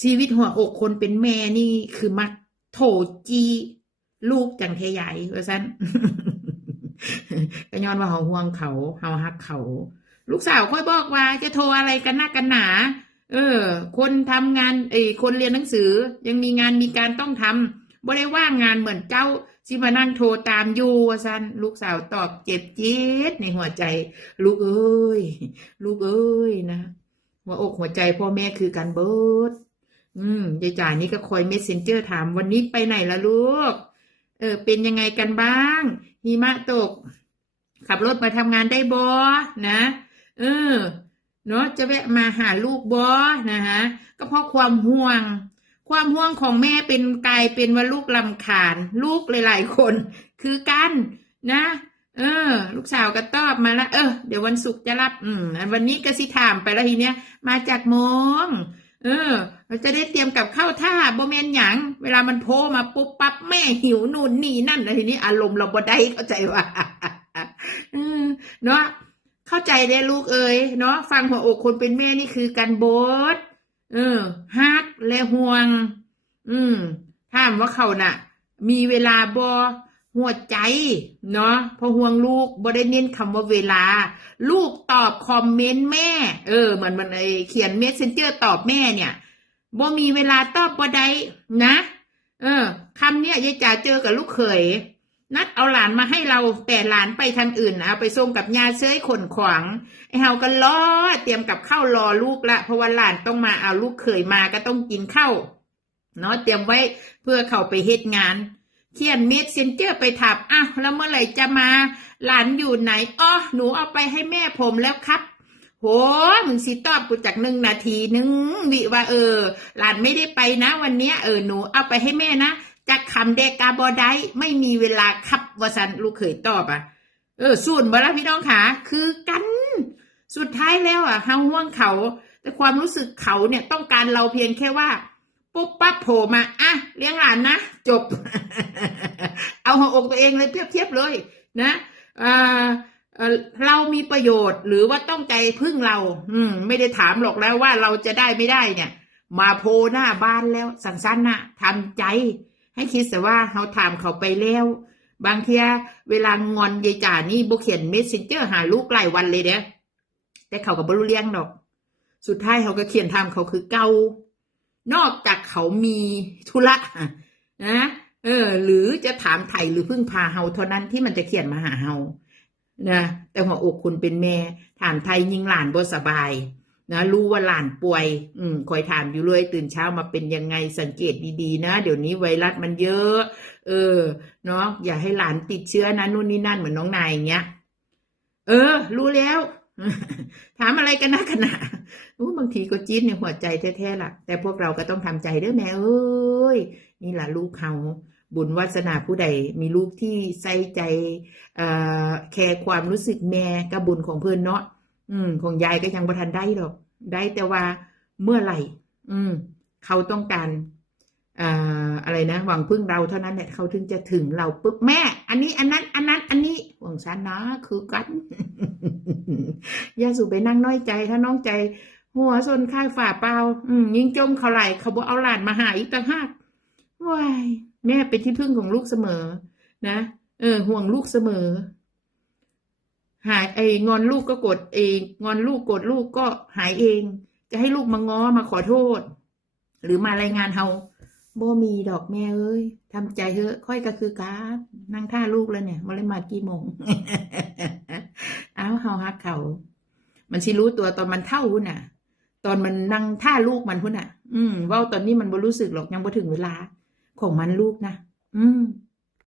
ชีวิตหัวอกคนเป็นแม่นี่คือมักโถจีลูกจังเทใหญ่ว่าซั่นก็ย้อนว่าเฮาห่วงเขาเฮาฮักเขา ลูกสาวค่อยบอกว่า จะโทรอะไรกันหน้ากันหนา เออ คนทำงานเอ้คนเรียนหนังสือ ยังมีงานมีการต้องทำบ่ได้ว่างงานเหมือนเจ้าสิมานั่งโทรตามอยู่ว่าซันลูกสาวตอบเจ็บจี๊ดในหัวใจ ลูกเอ้ย ลูกเอ้ยนะหัวอกหัวใจพ่อแม่คือกันเบิด อืมยายจ๋านี่ก็คอยเมสเซนเจอร์ถามวันนี้ไปไหนล่ะลูก เออ เป็นยังไงกันบ้างหิมะตก ขับรถมาทำงานได้บอนะ เออ เนาะจะแวะมาหาลูกบอนะฮะ ก็เพราะความห่วง ความห่วงของแม่เป็นกลายเป็นว่าลูกลำคาญ ลูกหลายๆคน คือกันนะเออ ลูกสาวก็ตอบมาแล้วเออเดี๋ยววันศุกร์จะรับ อืมอันวันนี้ก็สิถามไปแล้วทีเนี้ย มาจากมง เออเราจะได้เตรียมกับข้าวท่าบ่แมนหยัง เวลามันโทรมาปุ๊บปั๊บแม่หิวนู่นนี่นั่นแล้วทีนี้อารมณ์เราบ่ได้เข้าใจว่าเออเนาะเข้าใจได้ลูกเอ๋ยเนาะฟังหัวอกคนเป็นแม่นี่คือการโบดเออฮักและห่วง อืมถามว่าเขาน่ะ มีเวลาบอ หัวใจเนาะพอห่วงลูกบ่ได้เน้นคำว่าเวลา ลูกตอบคอมเมนต์แม่ เออเหมือนมันไอเขียนเมสเซนเจอร์ตอบแม่เนี่ยบ่มีเวลาตอบบ่ได้นะ เออคำเนี้ยยายจ๋าเจอกับลูกเขยนัดเอาหลานมาให้เราแต่หลานไปทางอื่นเอาไปส่งกับยาเซ้ยขนขวางไอเฮาก็รอเตรียมกับข้าวรอลูกละเพราะว่าหลานต้องมาเอาลูกเขยมาก็ต้องกินข้าวเนาะเตรียมไว้เพื่อเขาไปเฮ็ดงาน เขียนเมสเซนเจอร์ไปถามอ้าวแล้วเมื่อไหร่จะมา หลานอยู่ไหนอ้อหนูเอาไปให้แม่ผมแล้วครับ โหมึงสิตอบกูจากหนึ่งนาทีหนึ่งวิว่าเออ หลานไม่ได้ไปนะ วันนี้เออหนูเอาไปให้แม่นะจากคำเดกาบอได้ไม่มีเวลาครับวสันลูกเขยตอบอะ เออส่วนบ่ละพี่น้องขาคือกัน สุดท้ายแล้วอะเฮาห่วงเขา แต่ความรู้สึกเขาเนี่ยต้องการเราเพียงแค่ว่า ปุ๊บปั๊บโผล่มาอะเลี้ยงหลานนะ จบ เอาหัวอกตัวเองเลยเทียบเทียบเลย นะอ่าเรามีประโยชน์หรือว่าต้องใจพึ่งเรา อืม ไม่ได้ถามหรอกแล้วว่าเราจะได้ไม่ได้เนี่ย มาโพหน้าบ้านแล้ว สันส้นนะทำใจ ให้คิดแต่ว่าเขาถามเขาไปแล้ว บางเทียเวลางอนยายจ่านี่บุเขียนเมสเซนเจอร์หาลูกหลายวันเลยเด้แต่เขาก็บบรู้เลี้ยงดอก สุดท้ายเขาก็เขียนทำเขาคือเกานอกจากเขามีธุระนะ เออ หรือจะถามไถ่หรือพึ่งพาเฮาเท่านั้นที่มันจะเขียนมาหาเฮานะแต่หัวอกคุณเป็นแม่ถามไทยยิงหลานบ่สบาย นะ รู้ว่าหลานป่วย อืมคอยถามอยู่เลยตื่นเช้ามาเป็นยังไงสังเกตดีๆนะ เดี๋ยวนี้ไวรัสมันเยอะ เออ เนาะอย่าให้หลานติดเชื้อนะนู่นนี่นั่นเหมือนน้องนายอย่างเงี้ยเออ รู้แล้ว ถามอะไรกันนะขนาดบางทีก็จี๊ดในหัวใจแท้ๆล่ะ แต่พวกเราก็ต้องทำใจเด้อแม่เอ้ย นี่ล่ะลูกเขาบุญวาสนาผู้ใดมีลูกที่ใส่ใจแคร์ความรู้สึกแม่กับบุญของเพื่อนเนาะอืม ของยายก็ยังบ่ทันได้หรอก ได้แต่ว่าเมื่อไหร่ อืม เขาต้องการ อะไรนะหวังพึ่งเราเท่านั้นแหละเขาถึงจะถึงเราปุ๊บแม่ อันนี้อันนั้น อันนั้น อันนี้หวังฉันนะคือกันย่าสู่ไปนั่งน้อยใจ ถ้าน้องใจ หัวซนข้างฝ่าเปล่าอืมยิงจมเขาไหลเขาบอกเอาหลานมาหาอีกต่างหากว้ายแม่เป็นที่พึ่งของลูกเสมอ นะเออ ห่วงลูกเสมอ หายไอ้งอนลูกก็กดเองงอนลูกกดลูกก็หายเอง จะให้ลูกมาง้อมาขอโทษ หรือมารายงานเฮา บ่มีดอกแม่เอ้ยทำใจเถอะค่อยก็คือการนั่งท่าลูกแล้วเนี่ยมาเลยมากี่โมงเอาเฮาฮักเขา มันชิรู้ตัวตอนมันเท่าหุ่นน่ะ ตอนมันนั่งท่าลูกมันหุ่นน่ะ อืมว่าตอนนี้มันบ่รู้สึกหรอกยังบ่ถึงเวลา ของมันลูกนะอืม